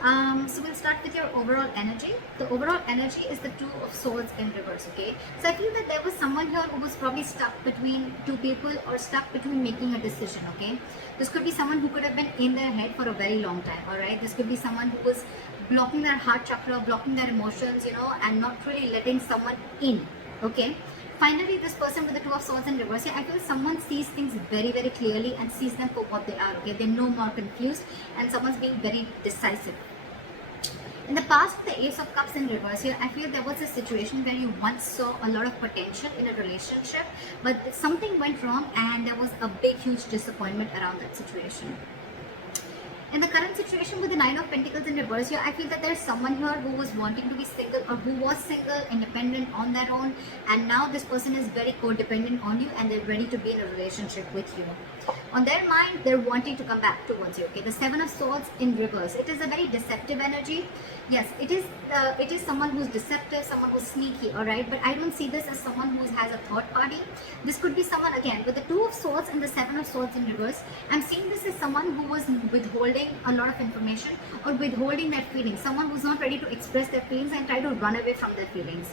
So we'll start with your overall energy. The overall energy is the Two of Swords in reverse, okay? So I feel that there was someone here who was probably stuck between two people or stuck between making a decision, okay? This could be someone who could have been in their head for a very long time, all right? This could be someone who was blocking their heart chakra, blocking their emotions, and not really letting someone in, okay? Finally, this person with the Two of Swords in reverse, I feel someone sees things very, very clearly and sees them for what they are, okay? They're no more confused and someone's being very decisive. In the past, the Ace of Cups in reverse here, I feel there was a situation where you once saw a lot of potential in a relationship, but something went wrong and there was a big, huge disappointment around that situation. In the current situation with the Nine of Pentacles in reverse here, I feel that there's someone here who was wanting to be single or who was single, independent on their own, and now this person is very codependent on you and they're ready to be in a relationship with you. On their mind, they're wanting to come back towards you, okay? The Seven of Swords in reverse. It is a very deceptive energy. Yes, it is someone who's deceptive, someone who's sneaky, all right? But I don't see this as someone who has a third party. This could be someone, again, with the Two of Swords and the Seven of Swords in reverse. I'm seeing this as someone who was withholding a lot of information or withholding their feelings. Someone who's not ready to express their feelings and try to run away from their feelings.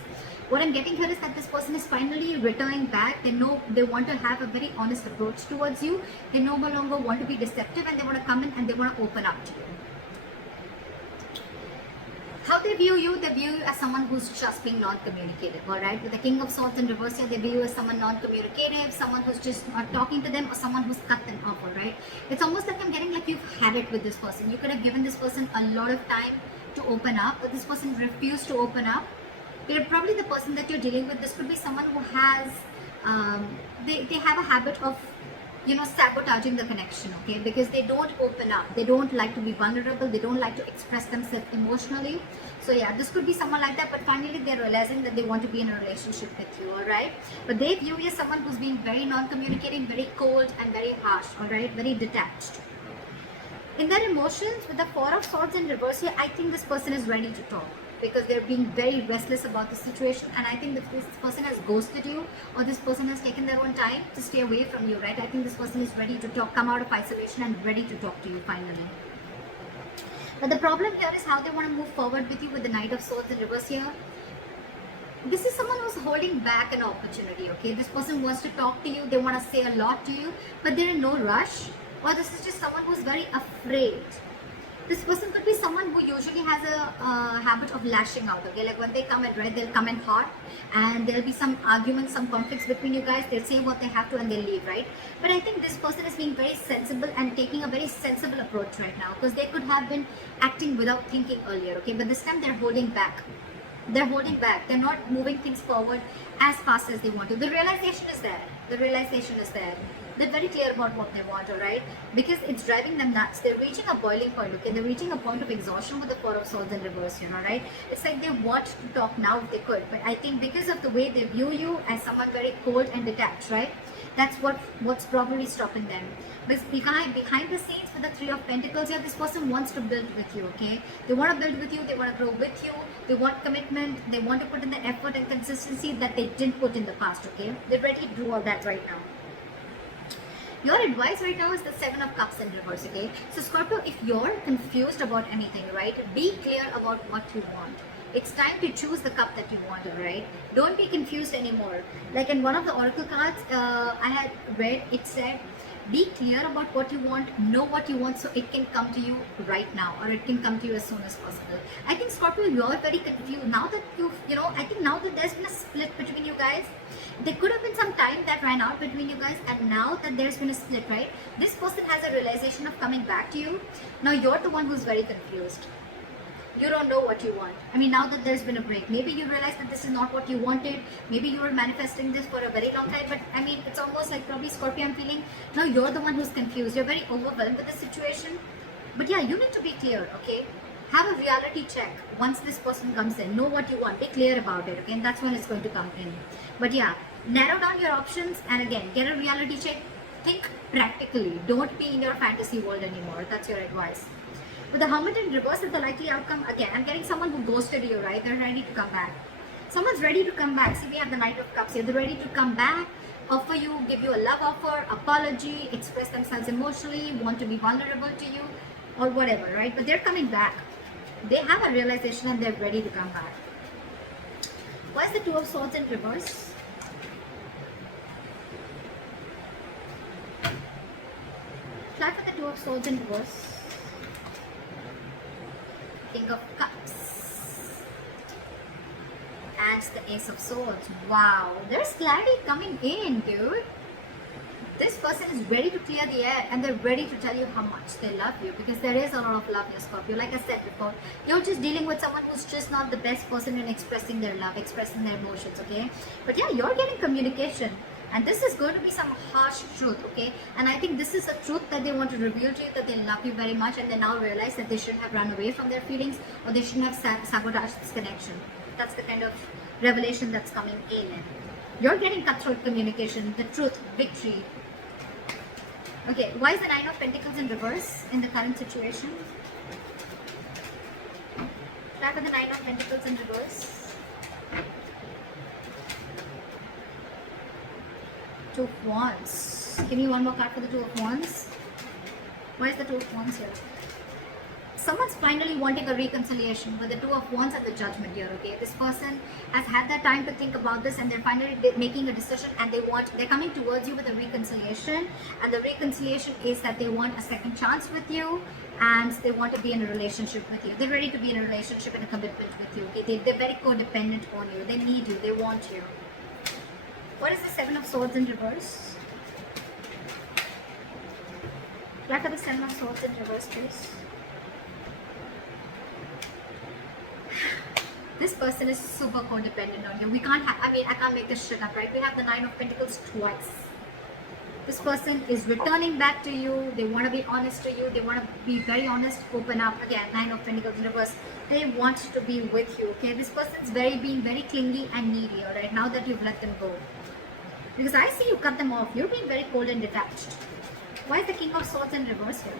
What I'm getting here is that this person is finally returning back. They know they want to have a very honest approach towards you. They no longer want to be deceptive and they want to come in and they want to open up to you. How they view you as someone who's just being non-communicative, all right? With the King of Swords in reverse here, they view you as someone non-communicative, someone who's just not talking to them, or someone who's cut them off, all right? It's almost like I'm getting like you've had it with this person. You could have given this person a lot of time to open up, but this person refused to open up. They're probably the person that you're dealing with. This could be someone who has, they have a habit of sabotaging the connection, okay? Because they don't open up, they don't like to be vulnerable, they don't like to express themselves emotionally. So yeah, this could be someone like that, but finally they're realizing that they want to be in a relationship with you, all right? But they view you as someone who's being very non-communicating, very cold and very harsh, all right? Very detached. In their emotions, with the Four of Swords in reverse here, I think this person is ready to talk, because they're being very restless about the situation, and I think that this person has ghosted you, or this person has taken their own time to stay away from you, right? I think this person is ready to talk, come out of isolation and ready to talk to you finally. But the problem here is how they want to move forward with you with the Knight of Swords in reverse here. This is someone who's holding back an opportunity, okay? This person wants to talk to you, they want to say a lot to you, but they're in no rush, or this is just someone who's very afraid. This person could be someone who usually has a habit of lashing out, okay? Like when they come in, right, they'll come in hot and there'll be some arguments, some conflicts between you guys. They'll say what they have to and they'll leave, right? But I think this person is being very sensible and taking a very sensible approach right now, because they could have been acting without thinking earlier, okay? But this time they're holding back. They're holding back. They're not moving things forward as fast as they want to. The realization is there. The realization is there. They're very clear about what they want, all right? Because it's driving them nuts. They're reaching a boiling point, okay? They're reaching a point of exhaustion with the Four of Swords in reverse, right? It's like they want to talk now if they could. But I think because of the way they view you as someone very cold and detached, right? That's what's probably stopping them. But behind the scenes with the Three of Pentacles here, this person wants to build with you, okay? They want to build with you, they want to grow with you, they want commitment, they want to put in the effort and consistency that they didn't put in the past, okay? They're ready to do all that right now. Your advice right now is the Seven of Cups in reverse, okay? So Scorpio, if you're confused about anything, right, be clear about what you want. It's time to choose the cup that you want, right? Don't be confused anymore. Like in one of the oracle cards I had read, it said, be clear about what you want, know what you want, so it can come to you right now, or it can come to you as soon as possible. I think Scorpio, you're very confused now that I think now that there's been a split between you guys, there could have been some time that ran out between you guys, and now that there's been a split, right, this person has a realization of coming back to you. Now you're the one who's very confused. You don't know what you want. I mean, now that there's been a break, maybe you realize that this is not what you wanted. Maybe you were manifesting this for a very long time, but I mean, it's almost like probably Scorpio, I'm feeling now you're the one who's confused. You're very overwhelmed with the situation. But yeah, you need to be clear, okay? Have a reality check once this person comes in. Know what you want. Be clear about it, okay? And that's when it's going to come in. But yeah, narrow down your options and again, get a reality check. Think practically. Don't be in your fantasy world anymore. That's your advice. With the Hermit in reverse is the likely outcome. Again, I'm getting someone who ghosted you, right? They're ready to come back. Someone's ready to come back. See, we have the Knight of Cups here. They're ready to come back, offer you, give you a love offer, apology, express themselves emotionally, want to be vulnerable to you, or whatever, right? But they're coming back. They have a realization and they're ready to come back. Why is the Two of Swords in reverse? Flat with the Two of Swords in reverse. King of Cups. And the Ace of Swords. Wow, there's clarity coming in, dude. This person is ready to clear the air and they're ready to tell you how much they love you, because there is a lot of love in Scorpio. Like I said before, you're just dealing with someone who's just not the best person in expressing their love, expressing their emotions, okay? But yeah, you're getting communication. And this is going to be some harsh truth, okay? And I think this is a truth that they want to reveal to you, that they love you very much and they now realize that they shouldn't have run away from their feelings, or they shouldn't have sabotaged this connection. That's the kind of revelation that's coming in. You're getting cutthroat communication, the truth, victory. Okay, why is the Nine of Pentacles in reverse in the current situation? Try for the Nine of Pentacles in reverse. Two of Wands. Give me one more card for the Two of Wands. Why is the Two of Wands here? Someone's finally wanting a reconciliation with the Two of Wands and the Judgment here, okay? This person has had that time to think about this and they're finally making a decision, and they're coming towards you with a reconciliation, and the reconciliation is that they want a second chance with you and they want to be in a relationship with you. They're ready to be in a relationship and a commitment with you, okay? They're very codependent on you. They need you. They want you. What is the Seven of Swords in reverse? Look at the Seven of Swords in reverse, please. This person is super codependent on you. We can't have, I can't make this shit up, right? We have the Nine of Pentacles twice. This person is returning back to you. They want to be honest to you. They want to be very honest, open up. Again, Nine of Pentacles in reverse. They want to be with you, okay? This person's being very clingy and needy, alright? Now that you've let them go. Because I see you cut them off. You're being very cold and detached. Why is the King of Swords in reverse here?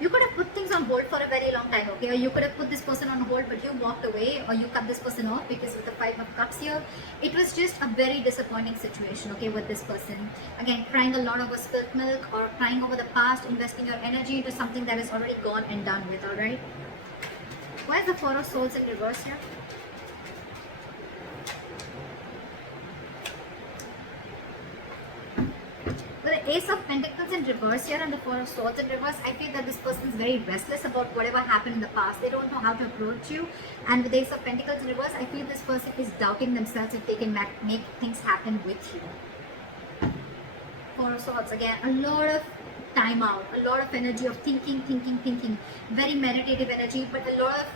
You could have put things on hold for a very long time, okay? Or you could have put this person on hold, but you walked away, or you cut this person off, because with the Five of Cups here, it was just a very disappointing situation, okay, with this person. Again, crying a lot over spilt milk, or crying over the past, investing your energy into something that is already gone and done with, alright? Why is the Four of Swords in reverse here? With the Ace of Pentacles in reverse here and the Four of Swords in reverse, I feel that this person is very restless about whatever happened in the past. They don't know how to approach you. And with the Ace of Pentacles in reverse, I feel this person is doubting themselves if they can make things happen with you. Four of Swords, again, a lot of time out, a lot of energy of thinking. Very meditative energy, but a lot of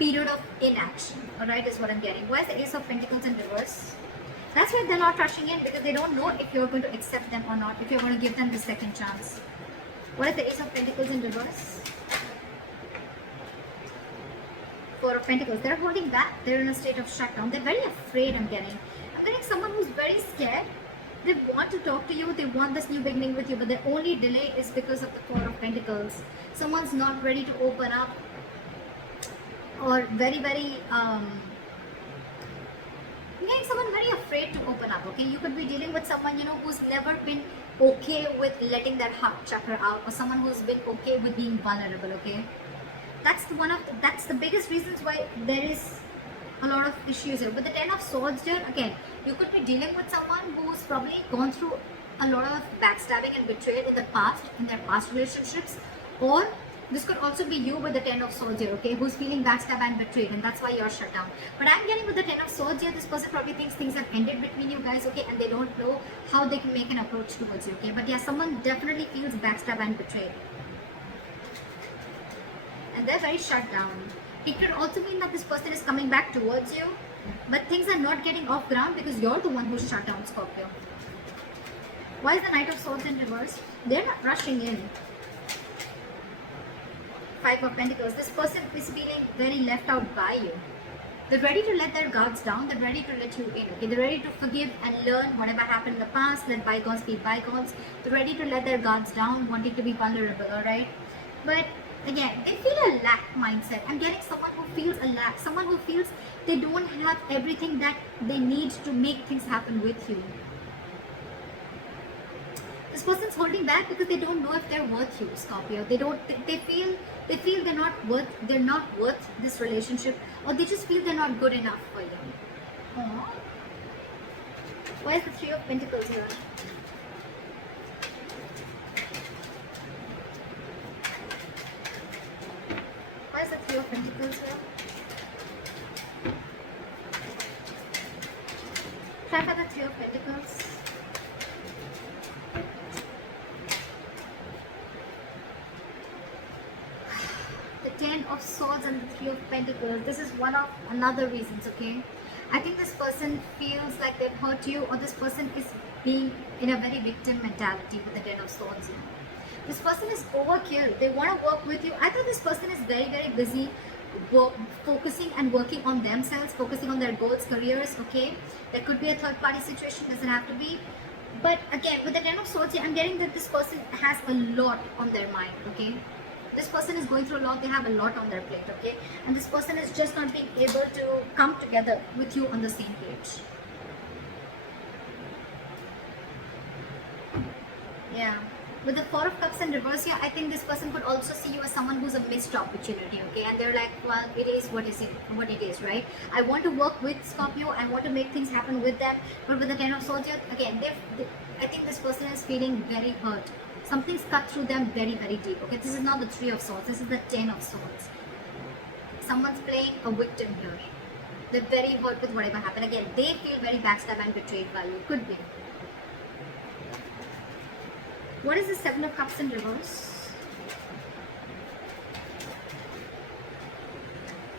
period of inaction, alright, is what I'm getting. Why is the Ace of Pentacles in reverse? That's why they're not rushing in, because they don't know if you're going to accept them or not, if you're going to give them the second chance. What is the Ace of Pentacles in reverse? Four of Pentacles. They're holding back. They're in a state of shutdown. They're very afraid, I'm getting someone who's very scared. They want to talk to you. They want this new beginning with you, but the only delay is because of the Four of Pentacles. Someone's not ready to open up, or getting someone very afraid to open up, okay? You could be dealing with someone, who's never been okay with letting their heart chakra out, or someone who's been okay with being vulnerable, okay? That's the biggest reasons why there is a lot of issues here. But the Ten of Swords here, again, you could be dealing with someone who's probably gone through a lot of backstabbing and betrayal in their past relationships, or this could also be you with the Ten of Swords here, okay, who's feeling backstabbed and betrayed, and that's why you're shut down. But I'm getting with the Ten of Swords here, this person probably thinks things have ended between you guys, okay, and they don't know how they can make an approach towards you, okay. But yeah, someone definitely feels backstabbed and betrayed, and they're very shut down. It could also mean that this person is coming back towards you, but things are not getting off ground because you're the one who's shut down, Scorpio. Why is the Knight of Swords in reverse? They're not rushing in. Five of Pentacles. This person is feeling very left out by you. They're ready to let their guards down. They're ready to let you in. Okay, they're ready to forgive and learn whatever happened in the past. Let bygones be bygones. They're ready to let their guards down, wanting to be vulnerable. All right, but again, they feel a lack mindset. I'm getting someone who feels a lack. Someone who feels they don't have everything that they need to make things happen with you. This This person's holding back because they don't know if they're worth you, Scorpio. They feel they're not worth this relationship, or they just feel they're not good enough for you. Aww. Why is the Three of Pentacles here? Why is the Three of Pentacles here? Try for the Three of Pentacles. The Ten of Swords and the Three of Pentacles. This is one of another reasons, okay? I think this person feels like they've hurt you, or this person is being in a very victim mentality with the Ten of Swords here. This person is overkill. They want to work with you. I thought this person is very, very busy focusing and working on themselves, focusing on their goals, careers, okay? There could be a third party situation, doesn't have to be. But again, with the Ten of Swords here, I'm getting that this person has a lot on their mind, okay? This person is going through a lot, they have a lot on their plate, okay? And this person is just not being able to come together with you on the same page. Yeah. With the Four of Cups in reverse here, I think this person could also see you as someone who's a missed opportunity, okay? And they're like, well, it is what it is, right? I want to work with Scorpio, I want to make things happen with them, but with the Ten of Swords here, again, I think this person is feeling very hurt. Something's cut through them very, very deep, okay? This is not the Three of Swords, this is the Ten of Swords. Someone's playing a victim here. They're very hurt with whatever happened. Again, they feel very backstabbed and betrayed by you. Could be. What is the Seven of Cups in reverse?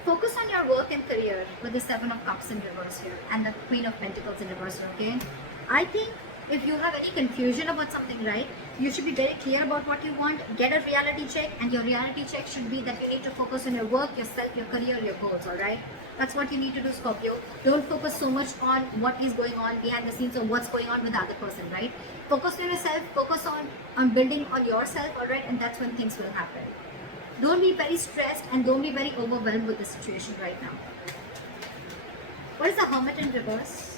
Focus on your work and career with the Seven of Cups in reverse here and the Queen of Pentacles in reverse, okay? I think if you have any confusion about something, right, you should be very clear about what you want. Get a reality check, and your reality check should be that you need to focus on your work, yourself, your career, your goals, alright? That's what you need to do, Scorpio. Don't focus so much on what is going on behind the scenes or what's going on with the other person, right? Focus on yourself, focus on building on yourself, alright? And that's when things will happen. Don't be very stressed and don't be very overwhelmed with the situation right now. What is the Hermit in reverse?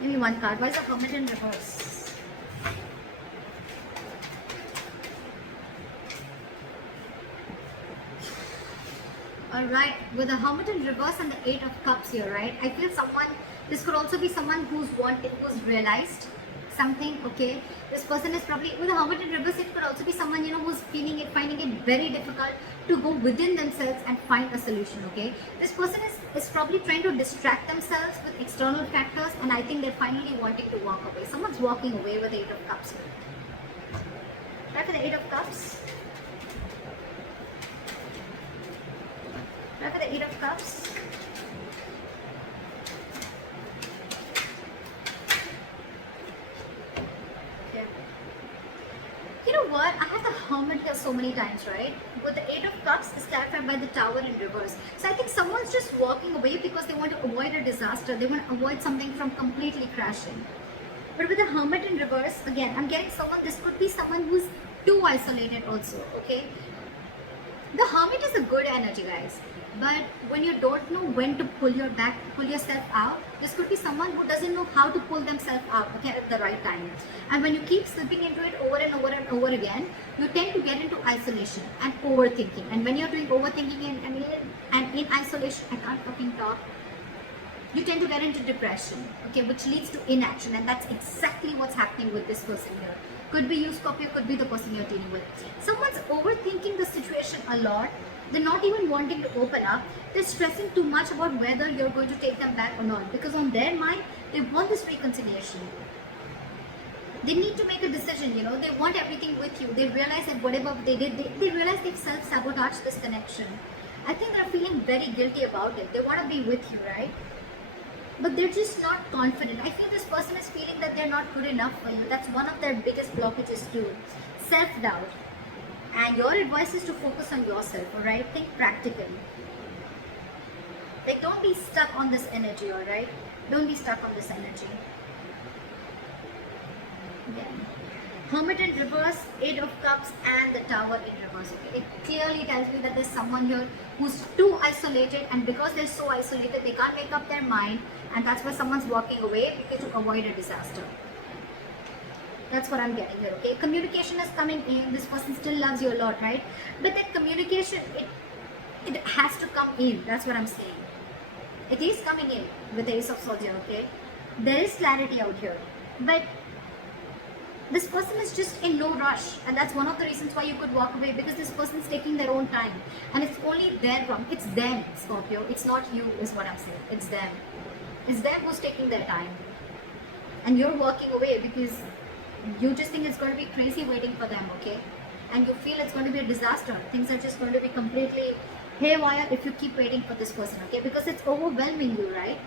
Give me one card. Why is the Hermit in reverse? Alright, with the Hermit in reverse and the Eight of Cups here, right? I feel this could also be someone who's realized something, okay? This person is probably, with the Hermit in reverse, it could also be someone, who's finding it very difficult to go within themselves and find a solution, okay? This person is probably trying to distract themselves with external factors, and I think they're finally wanting to walk away. Someone's walking away with the Eight of Cups here. Try for the Eight of Cups. Try for the Eight of Cups. You know what? I had the Hermit here so many times, right? With the Eight of Cups is clarified by the Tower in reverse. So I think someone's just walking away because they want to avoid a disaster. They want to avoid something from completely crashing. But with the Hermit in reverse, again, I'm getting this could be someone who's too isolated also, okay? The Hermit is a good energy, guys. But when you don't know when to pull yourself out, this could be someone who doesn't know how to pull themselves out, okay, at the right time. And when you keep slipping into it over and over and over again, you tend to get into isolation and overthinking. And when you're doing overthinking and in isolation, I can't fucking talk, you tend to get into depression, okay, which leads to inaction. And that's exactly what's happening with this person here. Could be you, Scorpio, could be the person you're dealing with. Someone's overthinking the situation a lot. They're not even wanting to open up. They're stressing too much about whether you're going to take them back or not. Because on their mind, they want this reconciliation. They need to make a decision, They want everything with you. They realize that whatever they did, they realize they've self-sabotaged this connection. I think they're feeling very guilty about it. They want to be with you, right? But they're just not confident. I feel this person is feeling that they're not good enough for you. That's one of their biggest blockages too. Self-doubt. And your advice is to focus on yourself, alright? Think practically. Like, don't be stuck on this energy, alright? Don't be stuck on this energy. Again. Hermit in reverse, Eight of Cups, and the Tower in reverse. Okay? It clearly tells me that there's someone here who's too isolated, and because they're so isolated, they can't make up their mind, and that's why someone's walking away, because to avoid a disaster. That's what I'm getting here, okay? Communication is coming in. This person still loves you a lot, right? But that communication, it has to come in. That's what I'm saying. It is coming in with the Ace of Swords here, okay? There is clarity out here. But this person is just in no rush, and that's one of the reasons why you could walk away, because this person's taking their own time, and it's only their problem. It's them, Scorpio. It's not you, is what I'm saying. It's them. It's them who's taking their time, and you're walking away because you just think it's going to be crazy waiting for them, okay? And you feel it's going to be a disaster. Things are just going to be completely haywire if you keep waiting for this person, okay? Because it's overwhelming you, right?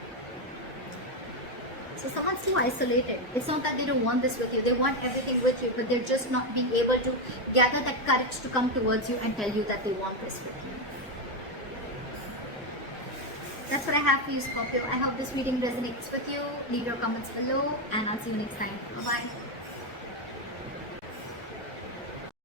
So someone's too isolated. It's not that they don't want this with you. They want everything with you, but they're just not being able to gather that courage to come towards you and tell you that they want this with you. That's what I have for you, Scorpio. I hope this reading resonates with you. Leave your comments below, and I'll see you next time. Bye-bye.